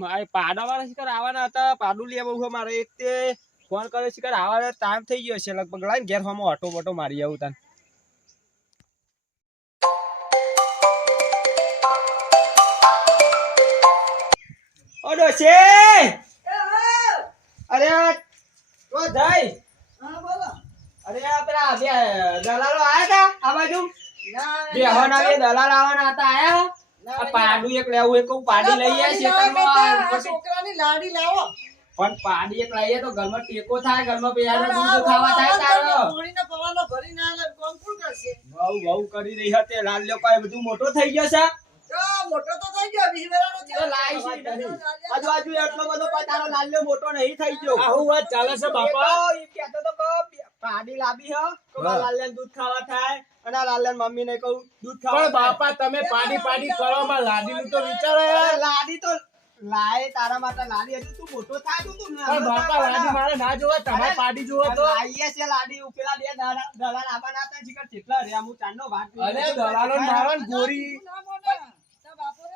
પાડા વાળા શિકાર આવવાના હતા, પાડું લઈ આવું મારે એક તે ફોન કર્યો શિકાર આવવાનો ટાઈમ થઈ ગયો છે લગભગ, લાઈન ઘેર હમો ઓટો બોટો મારી આવું તાન. ઓ ડોશે, અરે ઓ જય. હા બોલો. અરે પેલા બે દલાલો આયા હતા આ બાજુ? બે હોના બે દલાલ આવવાના હતા, આયા? આ પાડું એક લેવું એક પાડી લઈએ છે છોકરાની લાડી લાવો. પણ પાડી એક લઈએ તો ઘરમાં ટેકો થાય, ઘરમાં પેલા દૂધ ખાવા થાય તારો. પાણીનો પવાનો ભરી ના લે કોણ કોણ કરશે? બહુ કરી રહી હતી લાલ્યો કોઈ બધું મોટો થઈ ગયો છે. મોટો તો થઈ ગયો 20 વર્ષનો તો થયો. લાઈ છે આજુ એટલો બધો પણ તારો લાલ્યો મોટો નહીં થઈ ગયો. આવું વાત ચાલે છે બાપા. એ કહેતો તો પાડી લાવી હ તો લાલ્યાને દૂધ ખાવા થાય અને લાલ્યાને મમ્મી ને કહું દૂધ ખાવા પણ બાપા તમે પાડી કરવામાં લાડીનું તો વિચારો યાર. લાડી તો લાય તારા માટે લાડી હજુ તું મોટો થાય તું ને. પણ બાપા લાડી મારે ના જોવે, તમારે પાડી જોવે તો. લાઈએ છે લાડી પેલા બે દલાલ આવવાના હતા શિકાર કેટલા રે હું ચાંદનો વાત. અરે દલાલો મારો ને ગોરી.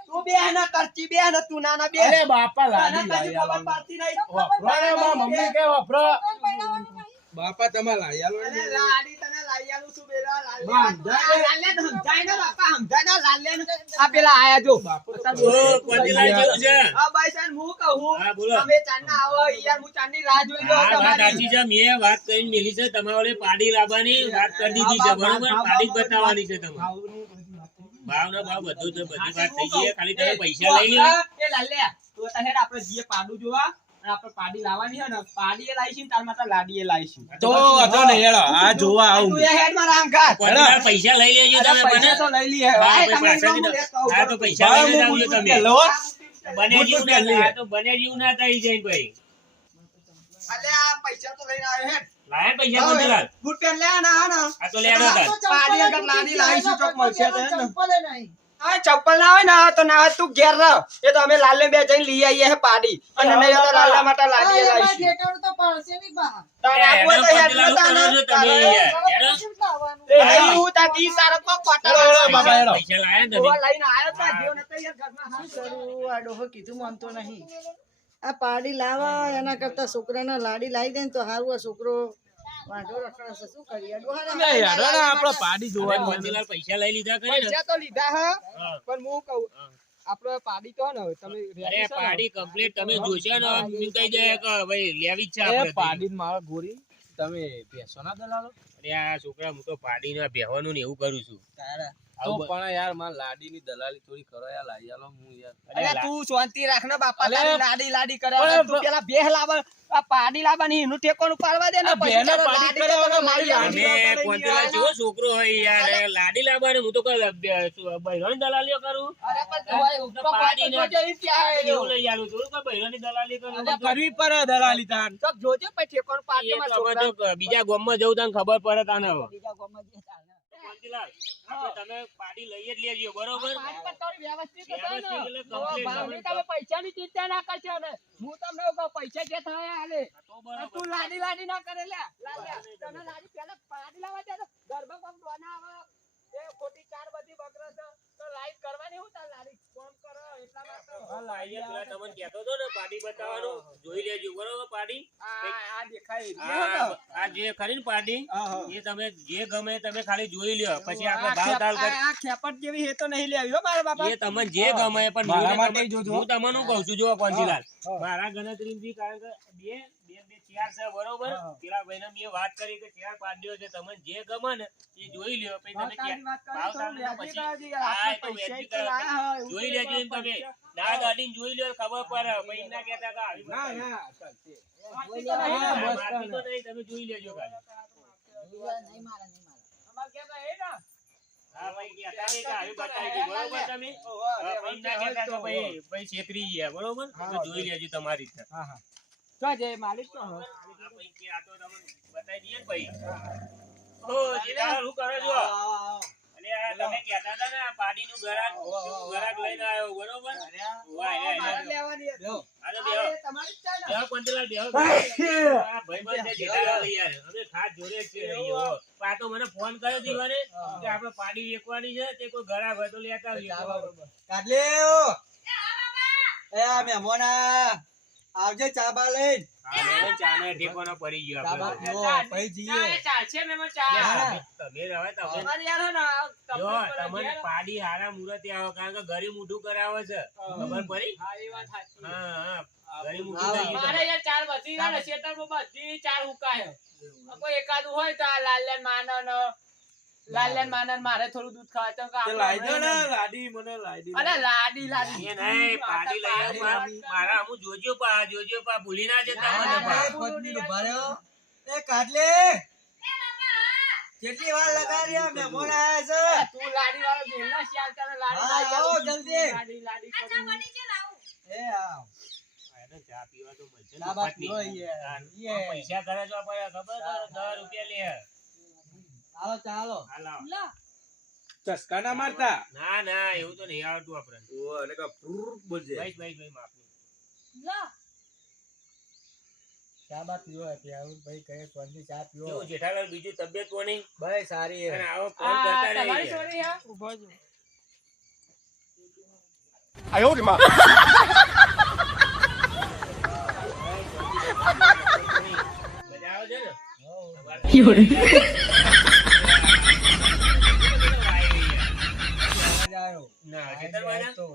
તું બે ના કરતી બે ને તું નાના બે. અરે બાપા લાડી તને કશું ખબર લાયા પડતી નહીં. વફરો ને માર મમ્મી કે વફરો. બાપા તમે લાયાલો અરે લાડી તને લાઈ આલું છું બેલા માં, લાલ્યા સમજાય ને બાપા સમજાય ને લાલ્યા આ પેલા આયા જો ઓ કોંતીલાલ જેવું છે. આ ભાઈ સાહેબ હું કહું હા, બોલો. તમે ચાંદના આવો યાર હું ચાંદની રાહ જોઈ લો આ વાત તમારી. સાચી છે. મેં વાત કરીને મેલી છે તમારે ઓલે પાડી લાવવાની વાત કરી દીધી છે બરોબર. પાડી જ બતાવવાની છે તમારે. ભાવ ને ભાવ બધું તો બધી વાત થઈ ગઈ. ખાલી તમે પૈસા લઈ લો. એ લાલ્યા તો તારે આપણે જીએ પાડું જોવા અને આપણે પાડી લાવવાની છે ને પાડી એ લાવીશું તાર માટે લાડી એ લાવીશું તો હતો ને હેડો આ જોવા આવું તું એ હેડ માં રામ કર. કોંતીલાલ પૈસા લઈ લેજો તમે મને. પૈસા તો લઈ લઈએ હા, ભાઈ, ભાઈ, તમે પાછળથી લેતો આવો. હા, તો પૈસા લઈને જ આવજો તમે. લો બને જેવું ના થાય, તો બને જેવું ના થઈ જાય ભાઈ. અલ્યા આ પૈસા તો લઈને આવ્યો હેડ. લાયા પૈસા કોંતીલાલ? બૂટ પહેર લે આના આના. આ તો લેડો તાર. પાડી આગળ લાડી લાવીશું ચોક મળશે તો હે ને. ચંપલે નહીં. આ ચપ્પલ ના હોય ને તો ના હોય તું ઘેર રહ. એ તો અમે લાલે બે જઈને લઈ આવીએ હે પાડી અને નહીં તો લાલા માટે લાડી એ લાવીશું. ઠેકાણું તો પડશે નહીં બા. તારે આપવું હોય તો હેડ કોંતીલાલ માં કરો છો તમે યાર. હેડો. શું લાવવાનું? એ નહીં હું તાકી તારો કોક કોટા બાબા હેડો. પૈસા લાયા ને ગોવા તમે? લઈને આયો તા જીવ ને તો યાર ઘરમાં હાથ કરું આ ડોહો કીધું માનતો નહીં. આ પાડી લાવા એના કરતા છોકરાના લાડી લાવી દે ને તો હારું. આ છોકરો વાંઢો રખડે છે શું કરીએ ડોહાના હેડો ને આપણે પાડી હવે જોવા કોંતીલાલ પૈસા લઈ લીધા કરે ને. પૈસા તો લીધા હે હા. પણ હું કહું આપણે પાડી તો ને તમે અરે પાડી કમ્પ્લીટ તમે જોશો ને આમ એમ કહી દે કે ભાઈ લેવી જ છે એ આપણે તો. પાડી મારા ગોરી તમે પેસો ના દલાલો અરે આ છોકરા હું તો પાડીને બેહવાનું ને એવું કરું છું. તો પણ યાર માર લાડીની દલાલી થોડી કરો યાર લાયાલો હું યાર અરે તું શાંતિ રાખ ને બાપા અલે, તારી લાડી લાડી કરે પણ તું પેલા બેહ લાવ આ પાડી લાવવાની એનું ટેકોનું પાડવા દે ને આ બેને તારે પાડી લાડી કરે કરે, વગર મારી લાડી અમે કરે, કોંતીલાલ જેવો છોકરો હોય યાર એ લાડી લાવવાની હું તો બૈરોની દલાલીઓ કરું. અરે પણ તું આ ઉપર પાડીને જોજે ઈ ક્યાં હે એવું લઈ આલું છું કે બૈરોની દલાલી કરું. અરે કરવી પડે દલાલી તાન તો જોજે પછી ટેકોનું એ પાડજે તો મારા અમે છોકરા તો બીજા ગામમાં જવું તને ખબર પડે તને હવે. બીજા ગામમાં જે ચાલે. કોંતીલાલ, આપણે તમે પાડી લઈ જ લેજો બરોબર. પાડી પણ થોડી વ્યવસ્થિત હશે ને. વ્યવસ્થિત એટલે તો complete ભાવની તમે તમે પૈસાની ચિંતા ના કરશો ને હું તમને કહું પૈસા જે થાય હાલે તો બરોબર. તું લાડી લાડી ના કરે લે તને લાડી પેલા પાડી લાવવા દે ને ગરબા કોમ બનાવે એ ખોટી ચાર બધી બકરો છે તો લાઈટ કરવાની હું તાર લાડી કોમ કરો એટલા માટે અહીંયા પેલા તમને કહેતો હતો ને પાડી બતાવવાનું જોઈ લેજો બરોબર. પાડી આ દેખાય આ જે ખરી ને પાડી હા. એ તમે જે ગમે તમે ખાલી જોઈ લ્યો પછી આપણે ભાવ તાલ કરી. આ ખેપટ જેવી હે તો નહીં લેવી હો મારા બાપા એ તમને જે ગમે પણ મારા મને માટે તમે- જોજો. હું તમને કહું છું જો કોંતીલાલ હા. મારા ગણતરીથી કારણ કે બે ચાર છે બરોબર. હા. પેલા ભાઈને મેં વાત કરી કે ચાર પાડ્યો છે તમને જે ગમે ને એ જોઈ લ્યો પછી તમે તારી વાત કરી ભાવ તો તાલ વ્યાજી પછી કાઢી કે હા, આપણે એ તો પૈસા વ્યાજી તો લાયા હોય, એવું જોઈ તો લેજો એમ તમે પૈસા. ના ગાડીને જોઈ લ્યો ખબર પડે પછી ના કહેતા કે આવી ના બતાવી. ના ચાલશે. જોઈ તો નહીં લેવાનું. ને, હા, બસ મારથી તો તને. નહીં, તમે જોઈ લેજો ખાલી. નહીં મારે નહીં મારે. અમાર ઘેર તો હે ને? હા, ભાઈ કહેતા નહીં કે આવી બતાવી હતી, બરોબર તમે? હા, પછી ના કહેતા કે ભાઈ છેતરી ગયા, બરોબર? તો જોઈ લેજો તમારી રીતે. હા હા તો જે માલિક તો હો. હા, ભાઈ કે આ તો તમને બતાવી દઈએ ને ભાઈ. ઓ, જેઠાલાલ, શું કરો છો? અલે, આ તમે કહેતા હતા ને આ પાડીનું ગરાક લઈને આવ્યો, બરોબર? વાહ, મારે લેવાની હતી. હાલો, આ બેહો. એ તમારી જ છે ને? બેહો, કોંતીલાલ, બેહો. આ ભાઈબંધ છે જેઠાલાલ યાર. અમે ખાસ જોડે જ છીએ અહીં, હો. પણ આ તો મને ફોન કર્યો દીવાને કે આપણે પાડી વેચવાની છે તે કોઈ ગરાક હોય તો લેતા આવીએ. કાઢ લે ઓ. એ આ મહેમાન આવજે ચા બા લઈને ચાને ઠેકોનો પડી ગયો ચા બા આપણે. પીવો, પછી જઈએ ચાલશે મેમન ચા. તમે રહો તમે અમારે યાર હે ને જો તકલીફ તમને પડે પાડી હારા મુરતે આવો કારણ કે ગરી મોઢું કરાવે છે ખબર પડી હા, એ વાત સાચી. હા ગરી મોઢું આવો. થઈ મારે ગયું યાર ચાર બધી ના ખેતરમાં બધી ચાર હુકાય. કોઈ એકાદું હોય તો આ લાલ્યાન માનન મારે થોડું દૂધ ખાવા તો કે આપણે લાઈ દો ને હમણાં- લાડી મને લાડી અરે લાડી એ નહીં પાડી લઈ આવ મારા હું જોજો પા ભૂલી ના જતા મને ના, પા ના. પત્ની ઉભા રહ્યો એ કાટલે કેટલી વાર લગાડ્યા મહેમાન આયા છે તું લાડી વાળો બેનના શ્યાલ તને લાડી હા, લાડી આવો આવું. જલ્દી. લાડી કરું. એ આવ એને ચા પીવા તો મળશે ને ચા બા પત્ની. પીવો યાર. હા, યે. પૈસા કરે તો આપણે ખબર છે 10 રૂપિયા લે ચાલો ચાલો હાલ આવો. ચસ્કા ના મારતા ના ના એવું તો નહીં આવડતું આપણે અને કા ફ્રુર બોલજે ભાઈ માફી ચા બા પીવો પ્યાવું ભાઈ કહે સ્વાદી ચા પીવો કેવું જેઠાલાલ બીજું તબિયત કોની ભાઈ સારી હે અને આવો ફોન આ કરતા તમારી નહીં સોરી હા? મજા આવે છે ને ના ખેતરમાં તો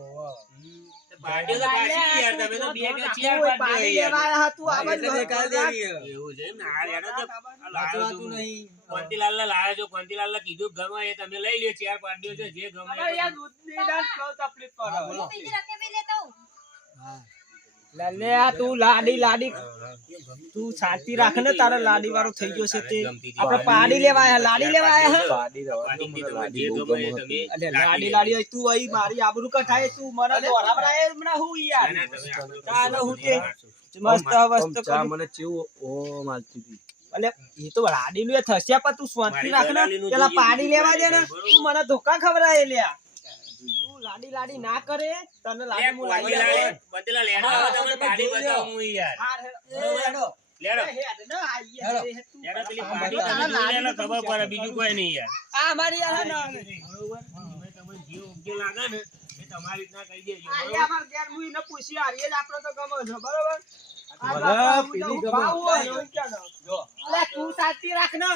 પાર્ટીઓ તો પાછી યાર તમે તો બે કે ચાર પાર્ટીઓ યાર એટલે દેખાય દેવી હે. એવું છે એમ ને આ યાર તો આ લાવ્યો સાચવાતું છું. નહીં કોંતીલાલને લાવ્યો છો કોંતીલાલને કીધું ગમે એ તમે લઈ લ્યો ચાર પાર્ટીઓ છે જે ગમે અમારે યાર દૂધની દાળ બહુ તકલીફ પડે. હા લાલ્યા તું લાડી તું શાંતિ રાખ ને તારો લાડી વાળો થઈ ગયો છે તે આપણે પાડી લેવા આયા લાડી લેવા આયા હે? પાર્ટી તમે જે ગમે એ તમે અલે લાડી હોય તું અહીં મારી આબરૂ કઠાય તું મને દોરાવરાય હમણાં હું યાર ના, તમે આપણું ચાલો હું તે મસ્ત મસ્ત ચા કરી. મને ચેવું ઓ માલતી હતી. અલે એ તો લાડી નું થશે પણ તું શાંતિ મારી રાખ ને દલાલીનું પેલા જોઈએ પાડી લેવા દે ને બરોબર. તું મને ધોકા ખવડાય લ્યા તું લાડી ના કરે તને લાડી હું લાડી આલું. કોંતીલાલ લેડો આવે તમને પાર્ટી બતાવું હું યાર હાર હે. લેડો હેડ ને આઈએ હેડો. છે તું. લેડો પેલી પાર્ટી તમે જોઈ લે ખબર પડે બીજું કોઈ નહીં યાર આ અમારી યાર હે ને બરોબર તમે તમને જે યોગ્ય લાગે ને એ તમારી રીતના કહી દેજો આ બરોબર? અમાર ઘેર હું ઈને પૂછી હારીએ જ આપણે તો ગમે છે બરોબર બધા પેલી ગમે. અલે તું શાંતિ રાખ ને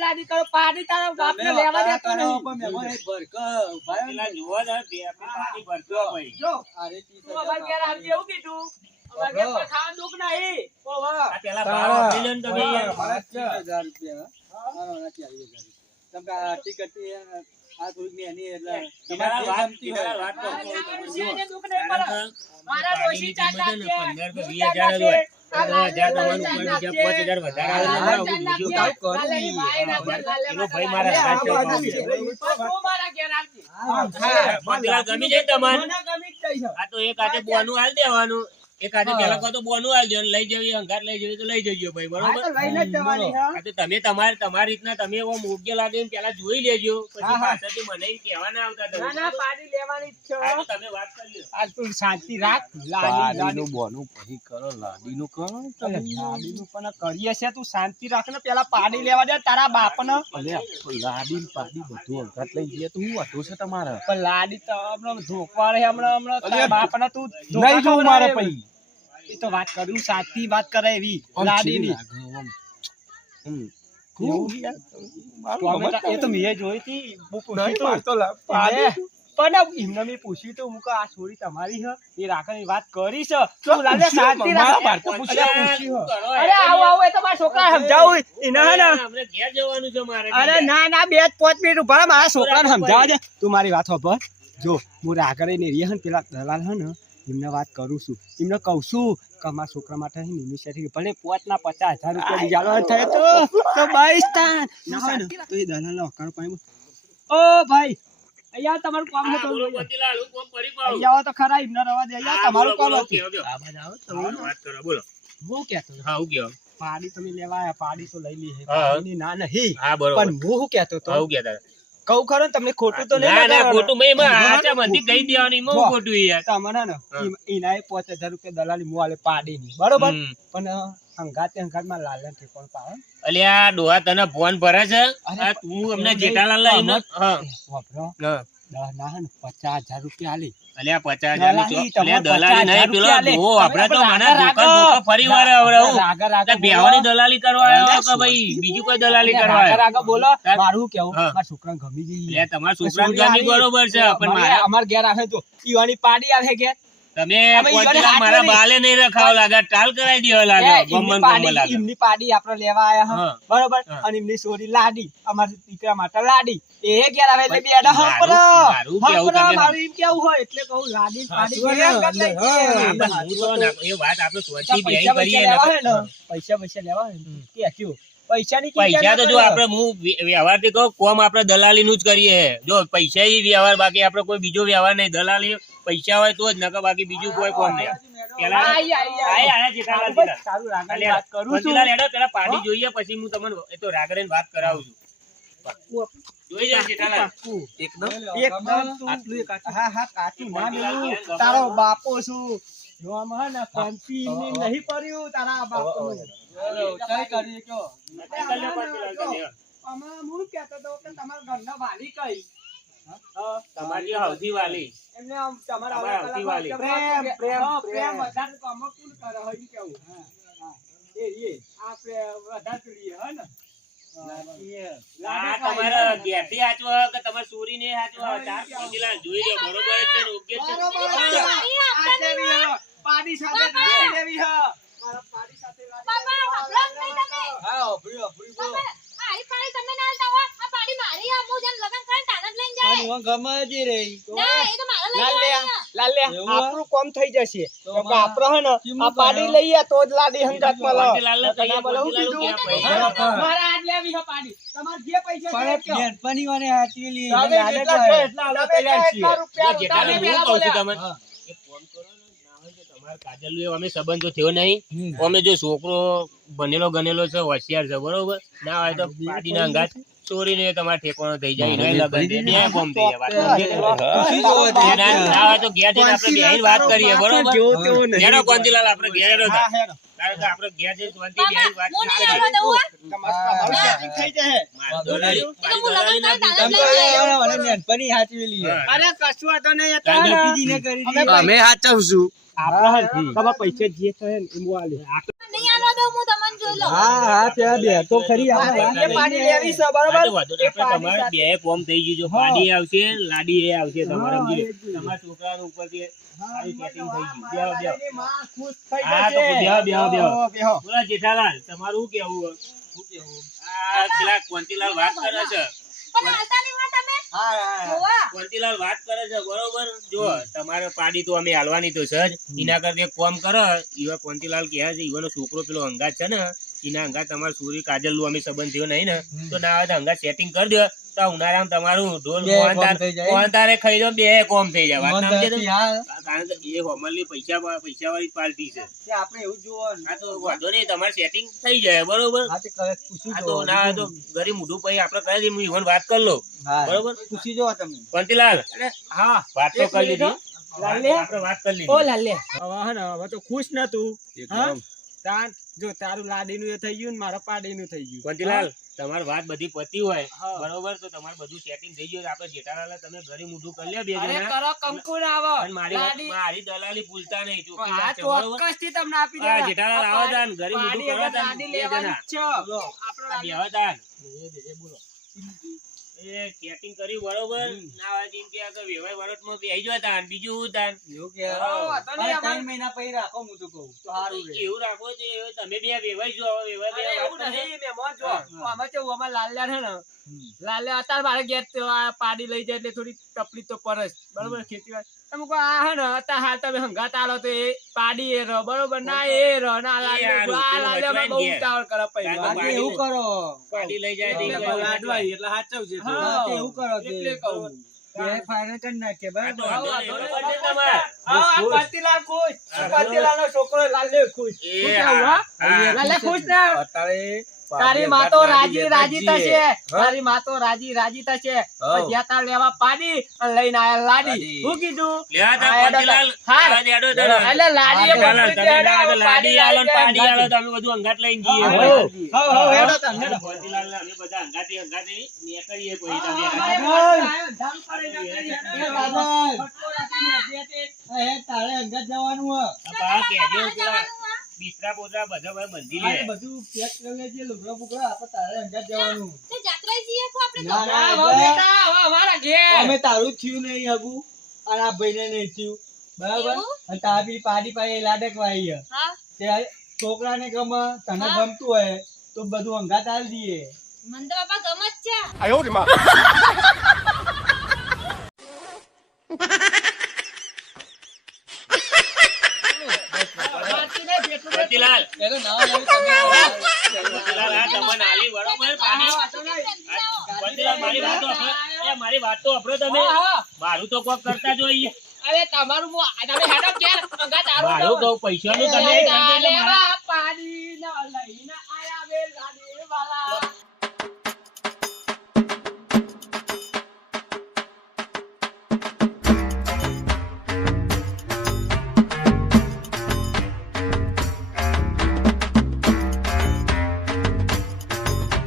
લાડી કરો પાડી તારા બાપને લેવા દેતો નહીં મહેમાન એક ભરક ઉભા રહો ને. પેલા જુઓ તો બે આપણી પાર્ટી ભરતો ભાઈ જો અરે તી તું અમાર ઘેર આવજે એવું કીધું અમાર ઘેર કોઈ ખાવાનું દુઃખ નહીં ઓવા આ પેલા ભાવ આપી લો ને તમે યાર. મારા 30,000 રૂપિયા મારો નથી 40,000 રૂપિયા તમે આ ટિકિટ આ થોડીક ની એની એટલે જેઠાલાલ તમારે વાત- જે ગમતી જેઠાલાલ હોય. વાત કહું. એને દુઃખ નહીં પડે મારા ડોશી ચાર પાર્ટીની કિંમત છે ને 15 કે 20,000 જ હોય. આ 15,000 તમારું ઉપર બીજા 5,000 વધારે આવે તો લાવો, બીજું કાંઈ. એનો ભાઈ મારા હાથ છે. કોંતીલાલ ગમી જાય તમને? આ તો એક હાથે બોનું આલ દેવાનું એક હાથે પેલા કહો તો બોનું આલ દેવાનું લઈ જવી અંગાત લઈ જવી તો લઈ જજો ભાઈ બરોબર આ તો તમે તમારી રીતના તમે એવો યોગ્ય લાગે એમ પેલા જોઈ લેજો પછી પાછળથી મને એમ કહેવા ના આવતા તમે. આ તો તમે વાત કરી લ્યો. શાંતિ રાખ પાડીનું બોનું પછી કરો લાડીનું કરો લાડીનું પણ કરીએ છે તું શાંતિ રાખ ને પેલા પાડી લેવા દે તારા બાપ ને અલે લાડી પાડી બધું અંગાત લઈ જઈએ તો હું વાંધો છે તમારે પણ લાડી તો હમણાં ધોકવા રહે હમણાં તારા બાપ ને તું નહીં જોઉં મારે પછી એ તો વાત કરું સાચી વાત કરે એવી લાડીની એ તો મેં જોઈ હતી હું પૂછ્યું તું. પણ એમને મેં પૂછ્યું તો હું આ છોરી તમારી હે એ રાખવાની વાત કરી છે તું લાલે શાંતિ રાખ અરે આવો એ તો મારા છોકરા સમજાવું એને હે ને અમને ઘેર જવાનું છે મારે અરે ના 2-5 મિનિટ ઉભા રહો, મારા છોકરાને સમજાવવા દે તું મારી વાત સાંભળ જો હું આગળ ને રે હે ને પેલા દલાલ હે ને એમને વાત કરું છું એમને કહું છું કે મારા છોકરા માટે હે ને ઇનિશિયેટિવ ભલે 50,000 રૂપિયા બીજાનો થાય તો બાઈસ તાન ના હોય ને તો એ દલાલનો હકારો પાણી ઓ ભાઈ અહીંયા તમારું કામ હા, હતું બોલો કોંતીલાલ, હું કોમ કરી પાડું. અહીંયા આવો તો ખરા એમને રવા દે અહીંયા હા, તમારું બોલો, કામ બોલો, હતું કયો, કયો. આ બાજુ આવો તો હા, વાત કરો બોલો હું કહેતો હા હું કયો પાડી તમે લેવા આયા પાડી તો લઈ લી હા. પાડીની ના નહીં હા બરોબર પણ હું શું કહેતો તો હા, હું કહેતા હતા. કહું ખરો ને તમને ખોટું તો નહીં ના ના લગાડવાનું. ખોટું મેં એમાં આચા મંદી કહી દેવાની એમાં હું જો. ખોટું યાર તમને ને હા. એના 5,000 રૂપિયા દલાલી મુઆલે પાડીની બરોબર હમ. પણ હંગાતમાં લાલન ઠેકોણ પાવે અલ્યા ડોહા તને ફોન ભરે છે અરે આ તું અમને પણ જેઠાલાલ લઈને આમાં- હા વાપરો હા 10 ના હે ને 50,000 રૂપિયા આલી અલ્યા 50,000 ની દલાલી, ચો- અલ્યા તમારે દલાલી નહીં 50,000 પેલો રૂપિયા લે. ડોહો આપણે તો તમે મને રાગા ધોકા ફરી વાર આવડાવું. રાગા રાગા તે બેવાની દલાલી કરવા આવ્યો કે ભાઈ બીજું કોઈ દલાલી કરવા રાગા આવ્યો? રાગા બોલો તાર- મારું કેવું હા. મારા છોકરાને ગમી ગઈ અલ્યા તમારા છોકરાને સોરી ગમી આલી. બરોબર છે પણ મને મારા અમાર ઘેર આવે તો ઈવાની પાડી આવે ઘેર તમે અમે ઈયોને કોંતીલાલ હાથ મારા વળી. બાલે નહીં રખાવ લાગે ટાલ કરાવી દ્યો લાગે ગમન ગમન લાગે એમની પાડી આપણે લેવા આયા હા હા. બરોબર હા. અને એમની સોરી લાડી અમારા દીકરા માટે લાડી એ ઘેર આવે એટલે બેડા મારું- મારું કેવું તમે મારું એમ કેવું હોય એટલે કહું લાડી પાડી સાચું ઘેર ને, જ લઈ હા. જઈએ. હા, પણ હું તો ના- એ વાત આપણે સોચી બેહી પૈસા કરીએ લેવા ને. હોય ને પૈસા લેવા હોય ને કે કેવું પૈસાની પૈસા તો જો આપણે હું વ્યવહાર થી કહું કોમ આપણે દલાલી નું જ કરીએ જો પૈસા ઈ વ્યવહાર બાકી આપણે કોઈ બીજો વ્યવહાર નહીં દલાલી પૈસા હોય તો જ નકર બાકી બીજું કોઈ કોમ નહીં પેલા આયા જેઠાલાલ પેલા. સારું રાગા અલ્યા, વાત કરું છું કોંતીલાલ હેડો પેલા પાડી જોઈએ પછી હું તમને એ તો રાગડે વાત કરાવું છું જોઈ જાય જેઠાલાલ પાક્કું. એકદમ એકદમ તું- હા હા કાચું ના મેલું. તારો બાપો છું નોમ હે ને કંપી એમને નહીં પડ્યું તારા બાપો ઉચાઈ કરી કયો આમાં હું કહેતો હતો કે તમારા ઘરના વાલી કઈ તમારી સૌથી વાલી એમને આમ તમારા તમારા અલગ અલગ અતિવાલી. પ્રેમ પ્રેમ હા, પ્રેમ પ્રેમ. વધારે તો આમાં કોણ કરે હોય એમ કેવું હા એ આ પ્રેમ વધારે જોઈએ હે ને આ તમારા ઘેરથી હાચવા કે તમારે ચોરી ને હાચવા ચાર કોંતીલાલ જોઈ લો બરોબર જ છે ને ઓકે છે પાડી સાથે લાડી લેવી હે મારા પાડી સાથે લાડી હા અભરી અભરી બોલો પણ હું ગમે જ રહી લાલે એવું આપણું કોમ થઈ જશે તો કેમ કે આપણો હે ને ચીમું આ પાડી કરો. લઈએ તો જ લાડી હંગાત મળે કોંતીલાલને કહીએ, તને બોલો હું કોંતીલાલ કીધું? ક્યાં પૈસા? હા, મારે આજ લેવી હે પાડી તમારે જે પૈસા છે એ કયો. બેનપણી વાને હાચવેલી તમે લાડે જેટલા કહે. છો એટલા આલો તૈયાર છીએ. જો જેઠાલાલ હું તમે કહું છું પેલા તમને હા. એક ફોન કરો ને ના હોય તો તમારે કાજલ અમે સંબંધ તો થયો નહીં હમ. અમે જો છોકરો બનેલો ગનેલો છે હોશિયાર છે બરોબર ના હોય તો પાડીના અંગાત ચોરી ને તમારે ઠેકાણો થઈ જાય એનો લગન દે બે કોમ થઈ જાય વાત સમજી ને? ખુશી જોવો તે. ના હોય તો ઘેર જઈને આપણે બેહીને વાત કરીએ બરોબર જેવો તેવો નહીં. હેડો કોંતીલાલ આપણે ઘેર હેડો હા, તાર. હેડો. કારણ કે આપણે ઘેર જઈને શાંતિ બેહીને વાત કરીએ તમારું setting થઈ જશે. મારી દલાલી મારી દલાલી ના ભૂલતા તમ તો એ મને બેનપણી હાચવેલી છે. અરે કશું વાંધો નહીં એ તો કાંઈ હે ને. બીજીને કરી અમે દીધી. અમે હાચવશું. આપણે હે ને તમારા પૈસા જે થાય ને એમ આલે. હા હા ત્યાં બે તો ખરી એ પાડી લેવી છે બરોબર આ તો વાંધો નહીં. આપણે તમારે બે કોમ થઈ ગયું જો પાડી આવશે લાડી એ આવશે તમારે સમજી લો. તમારા છોકરાનું ઉપરથી સારું setting થઈ ગયું બેહો, બેહો. એની માં ખુશ થઈ હા, તો જશે. બેહો, બેહો, બેહો. બેહો. બોલો જેઠાલાલ તમારું શું કેવું આ પેલા કોંતીલાલ વાત કરે છે કોંતીલાલ વાત કરે છે બરોબર જો તમારે પાડી તો અમે હાલવાની તો છે જ એના કરતા એક કામ કરો ઈવા કોંતીલાલ કહે છે ઈવાનો છોકરો પેલો અંગાત છે ને એના અંગાત તમારે સુરી કાજલ નું અમે સંબંધ થયો નહીં ને તો ના આવે તો અંગાત સેટિંગ કરી દો તો ઉનાળામાં તમારું ઢોલ બે કોમ થઈ જાય. મોહનતારે ખાઈ દો બે કોમ થઈ જાય વાત ના સમજે તમે? હા કારણ કે એ હોમલની પૈસા વાળી પાર્ટી છે તે આપણે એવું જોવાનું. આ તો વાંધો નહીં તમારે સેટિંગ થઈ જાય બરોબર હા તે કરે પૂછી આ જોવો. તો ના તો ગરીબ મોઢું પછી આપણે કહી દઈએ હું ઈવન વાત કરી લો હા બરોબર પૂછી જોવો તમે. કોંતીલાલ હા વાત તો એક કરી મિનિટ લીધી હો. લાલે. આપણે વાત કરી ઓ લીધી લાલે હવે હે ને હવે તો ખુશ નતું હા એકદમ. તાન જો તારું લાડીનું એ થઈ ગયું ને મારા પાડીનું થઈ ગયું કોંતીલાલ તમારી વાત બધી પતી હોય હા. બરોબર તો તમારે બધું સેટિંગ થઈ ગયું આપણે જેઠાલાલ તમે ઘરે મોઢું કરી લે બે અરે જણા કરો કંકુ ના આવો અને મારી વાત લાડી મારી દલાલી ભૂલતા નહીં ચોખ્ખી આ વાત છે બરોબર ચોક્કસથી તમને આપી હા, દેવા. જેઠાલાલ આ આવો પાડી- તાન, ઘરે મોઢું પાડી કરવા હવે તાન, લાડી બે લેવાની જણા. જ છે. બોલો. આપણે આ લાડી- બેહો તાન. એ સેટિંગ કર્યું બરોબર ના હોય તો એમ કે આ તો વ્યવહાર વરસમાં બેહી જાઓ તાન બીજું હું તાન એવું કે હા, વાંધો નહીં, હવે અમારે- 3 મહિના પછી રાખો હું તો કહું તો સારું રહે. એવું રાખો છે હવે તમે બે વેવાઈ જો હવે વેવાઈ બે અરે વાત એવું કરજો. નહીં, મહેમાન જો. હા. આમાં કેવું, આમાં લાલ્યા છે ને, હમ. લાલ્યા અત્યારે મારે ઘેર તો આ પાડી લઈ જાય એટલે થોડી તકલીફ તો પડે જ. બરોબર ખેતીવાડી તમે કહો આ હે ને અત્યારે હાલ તમે હંગાત આલો તો એ પાડી એ રહો બરોબર ના એ રહો ના હારું, લાલ્યા પેલું બહુ વચમાં ઉતાવળ કરે કારણ કે પૈસા. બાકી એવું કરો. પાડી લઈ જાય તો એટલે ઈ કોઈ લાડવાઈ એટલે હાચવજે તું. હા. હા, તે એવું કરો તે. એટલે કહું. બે ફાઇનલ કરી નાખીએ, આ તો બરાબર? વાંધો નહીં, વાંધો ખબર છે તમારે? હા, આ પાતીલાલ ખુશ. હા, પાતીલાલનો છોકરો લાલ્યો ખુશ. એ ખુશ આવું, હા? હા. લાલ્યા ખુશ ને? અત્યારે તારી માં તો રાજી રાજી થશે તારી માં તો રાજી રાજી થશે જ્યાં તાર લેવા પાડી અને લઈને આયા લાડી શું કીધું લેવા તા મોતીલાલ હા. લેવા દે, હેડો તને. એટલે લાડી એ મોતીલાલ, બકરી તમે હેડો, ના તો લાડી આલો ને પાડી આલો હેડો. તો અમે બધું અંગાત લઈને જઈએ. હો, હેડો તને, હેડો. મોતીલાલને અમે બધા અંગાતે નીકળીએ પછી તમે અમારે ધામ કરે તારે અંગત જવાનું હે. આ કહેજો પેલા બિસ્તરા બોતરા બધા ભાઈ બંધી લે. આ બધું પેક કરી લેજે, લુગડા બુગડા, આપણે તારે અંગત જવાનું. હા, ના, હો બેટા, હવે અમારા ઘેર. અમે તારું થયું નહીં હગું અને આ ભાઈને નહીં થયું બરાબર. અને તાર બી પાડી પાડી લાડકવા આઈએ. તે છોકરાને ગમે તને ગમતું હોય તો બધું અંગાત આલી દઈએ. મોતીલાલ, એટલે નવા નવી તમે આવો. મોતીલાલ, આ તમને આલી બરોબર પાણી. મોતીલાલ, મારી વાત તો સાંભળો. એ મારી વાત તો સાંભળો તમે. મારું તો કોક કરતા જોઈએ. અરે તમારું તમે હેડો ઘેર અંગાત આરો મારું કહું પૈસાનું તમે લેવા પાડી